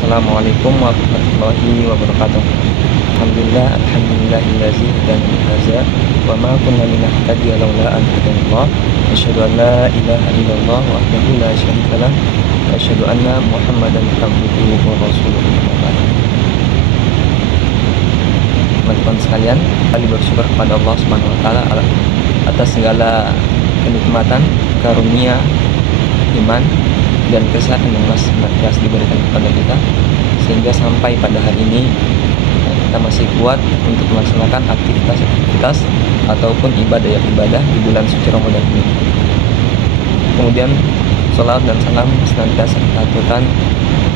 Assalamualaikum warahmatullahi wabarakatuh. Alhamdulillahillazi hadana li hadza wa ma kunna linahtadiya laula an hadanallah. Asyhadu an la ilaha illallah wahdahu la syarika lah wa asyhadu anna Muhammadan abduhu wa rasuluhu. Teman-teman sekalian, kami bersyukur kepada Allah Subhanahu wa taala atas segala kenikmatan, karunia, iman dan kesehatan yang masih diberikan kepada kita, sehingga sampai pada hari ini kita masih kuat untuk melaksanakan aktivitas ataupun ibadah di bulan suci Ramadan ini. Kemudian salawat dan salam senantiasa kita aturkan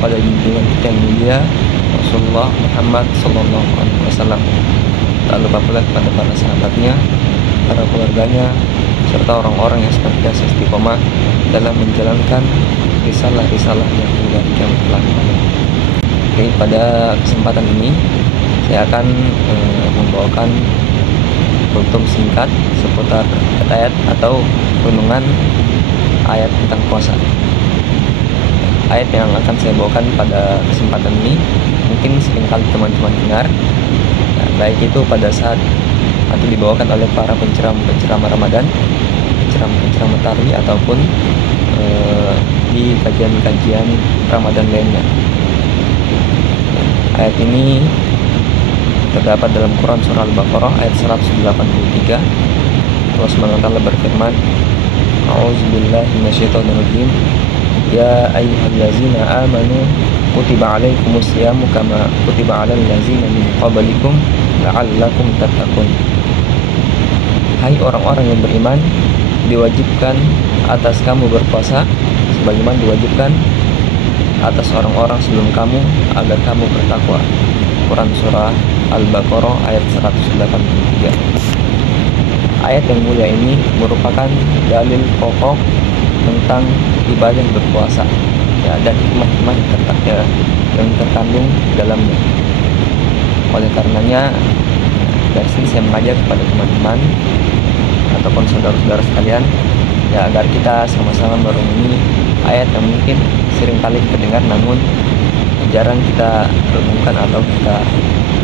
pada junjungan kita yang mulia Rasulullah Muhammad Sallallahu Alaihi Wasallam. Tak lupa pula kepada para sahabatnya, para keluarganya, serta orang-orang yang senantiasa istiqomah dalam menjalankan risalah-risalah yang sudah dikirimkan. Oke, pada kesempatan ini saya akan membawakan kultum singkat seputar ayat atau renungan ayat tentang puasa. Ayat yang akan saya bawakan pada kesempatan ini mungkin seringkali teman-teman dengar, baik itu pada saat atau dibawakan oleh para penceramah Ramadan, penceramah tarawih, ataupun di kajian-kajian Ramadan lainnya. Ayat ini terdapat dalam Quran surah Al-Baqarah ayat 183. Allah Subhanahu wa taala berfirman, A'udzubillahi minasyaitonirrajim. Ya ayyuhallazina amanu kutiba alaikumus syamu kama kutiba alal ladzina min qablikum la'allakum tattaqun. Hai orang-orang yang beriman, diwajibkan atas kamu berpuasa sebagaimana diwajibkan atas orang-orang sebelum kamu agar kamu bertakwa. Quran surah Al-Baqarah ayat 183. Ayat yang mulia ini merupakan dalil pokok tentang ibadah berpuasa, dan hikmah-hikmah yang terkandung dalamnya. Oleh karenanya, dari sini saya mengajak kepada teman-teman ataupun saudara-saudara sekalian, agar kita sama-sama merenungi ayat yang mungkin seringkali kita dengar namun jarang kita renungkan atau kita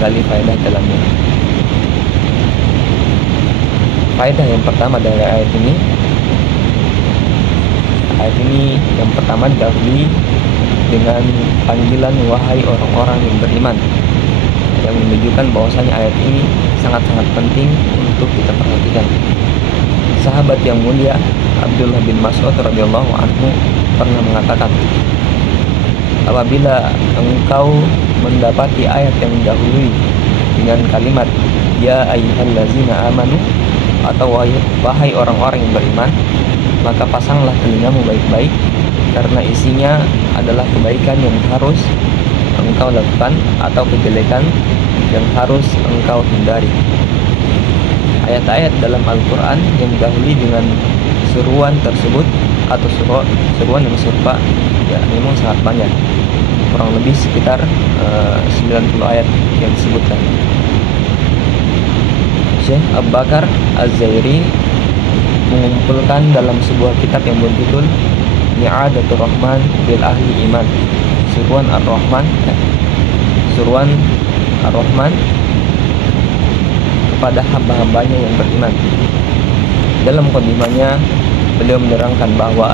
gali faedah dalamnya. Faedah yang pertama dari ayat ini yang pertama didahului dengan panggilan wahai orang-orang yang beriman, yang menunjukkan bahwasanya ayat ini sangat-sangat penting untuk kita perhatikan. Sahabat yang mulia Abdullah bin Mas'ud radhiyallahu anhu pernah mengatakan, apabila engkau mendapati ayat yang mendahului dengan kalimat ya ayyuhallazina amanu atau wahai orang-orang yang beriman, maka pasanglah telingamu baik-baik, karena isinya adalah kebaikan yang harus engkau lakukan atau kejelekan yang harus engkau hindari. Ayat-ayat dalam Al-Quran yang didahului dengan seruan tersebut atau seruan yang serupa memang sangat banyak, kurang lebih sekitar 90 ayat yang disebutkan. Syekh Abu Bakar Az-Zairi mengumpulkan dalam sebuah kitab yang berjudul Ni'adatul Rahman bil Ahli Iman, Seruan Ar-Rahman kepada hamba-hambanya yang beriman. Dalam mukadimahnya, beliau menerangkan bahwa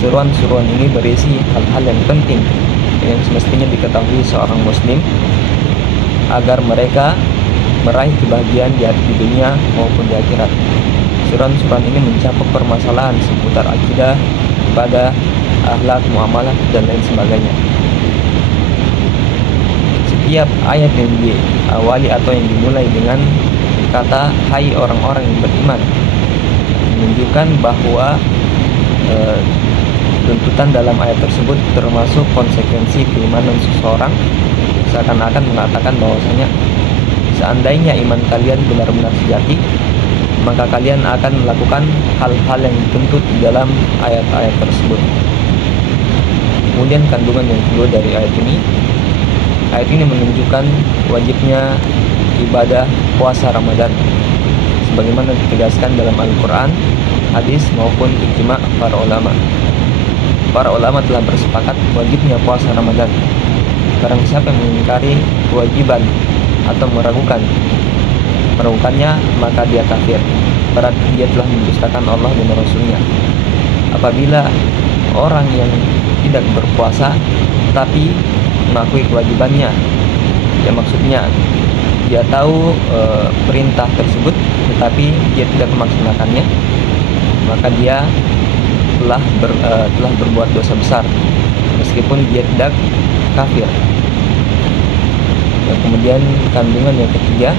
seruan-seruan ini berisi hal-hal yang penting yang semestinya diketahui seorang muslim agar mereka meraih kebahagiaan di dunia maupun di akhirat. Suran-suran ini mencakup permasalahan seputar akidah, ibadah, akhlak, muamalah, dan lain sebagainya. Setiap ayat yang diawali atau yang dimulai dengan kata hai orang-orang yang beriman menunjukkan bahwa tuntutan dalam ayat tersebut termasuk konsekuensi keimanan seseorang, seakan-akan mengatakan bahwasanya seandainya iman kalian benar-benar sejati, maka kalian akan melakukan hal-hal yang dituntut di dalam ayat-ayat tersebut. Kemudian kandungan yang kedua dari ayat ini menunjukkan wajibnya ibadah puasa Ramadan, sebagaimana ditegaskan dalam Al-Quran, hadis maupun ijma' para ulama. Para ulama telah bersepakat wajibnya puasa Ramadan. Barang siapa yang mengingkari kewajiban atau meragukannya, maka dia kafir. Berarti dia telah mendustakan Allah dan Rasulnya. Apabila orang yang tidak berpuasa tapi mengakui kewajibannya, ya maksudnya dia tahu perintah tersebut tetapi dia tidak melaksanakannya, maka dia telah berbuat dosa besar meskipun dia tidak kafir. Ya, kemudian kandungan yang ketiga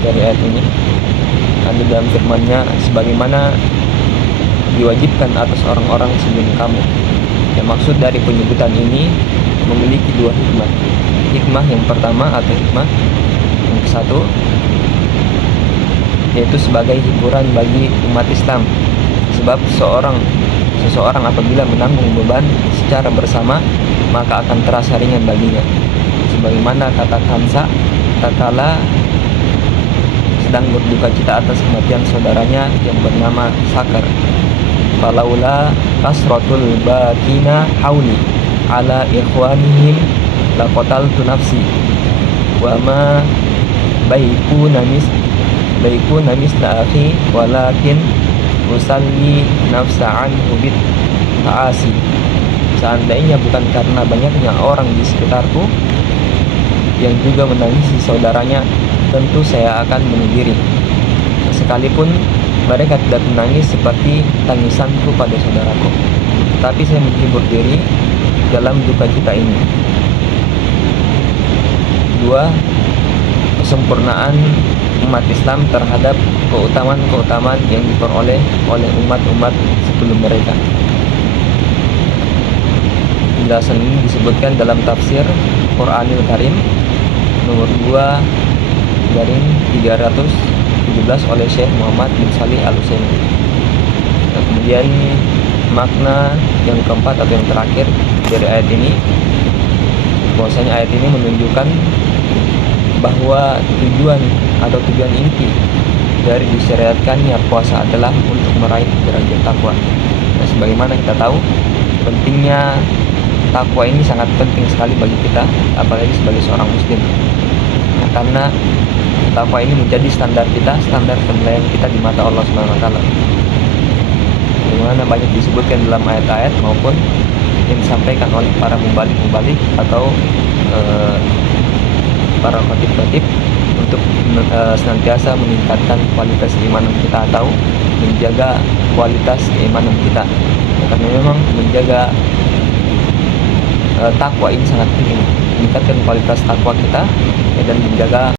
dari ayat ini ada dalam firman-Nya, sebagaimana diwajibkan atas orang-orang sebelum kamu. Ya, maksud dari penyebutan ini memiliki dua hikmah. Hikmah yang pertama atau hikmah yang satu, yaitu sebagai hiburan bagi umat Islam. Sebab seseorang apabila menanggung beban secara bersama, maka akan terasa ringan baginya. Sebagaimana kata Hamzah tatkala sedang berduka cita atas kematian saudaranya yang bernama Sakar. Falaula kasratul bakina hauli ala ikhwanihim laqataltu nafsi wa ma baikuna misla akhi walakin usalli nafsa anhu bit ta'asi. Seandainya bukan karena banyaknya orang di sekitarku yang juga menangisi saudaranya, tentu saya akan bunuh diri. Sekalipun mereka tidak menangis seperti tangisanku pada saudaraku, tapi saya menghibur diri dalam duka cita ini. Dua, kesempurnaan umat Islam terhadap keutamaan-keutamaan yang diperoleh oleh umat-umat sebelum mereka. Penjelasan ini disebutkan dalam tafsir Quranil Karim nomor 2/317 oleh Syekh Muhammad bin Shalih Al-Utsaimin. Nah, kemudian makna yang keempat atau yang terakhir dari ayat ini, bahwasanya ayat ini menunjukkan bahwa tujuan inti dari disyariatkannya puasa adalah untuk meraih derajat takwa. Nah, sebagaimana kita tahu, pentingnya takwa ini sangat penting sekali bagi kita, apalagi sebagai seorang muslim. Nah, karena takwa ini menjadi standar penilaian kita di mata Allah Subhanahu wa taala. Bagaimana banyak disebutkan dalam ayat-ayat maupun yang disampaikan oleh para mubalik atau para khatib untuk senantiasa meningkatkan kualitas keimanan kita atau menjaga kualitas keimanan kita. Ya, karena memang menjaga takwa ini sangat penting, meningkatkan kualitas takwa kita dan menjaga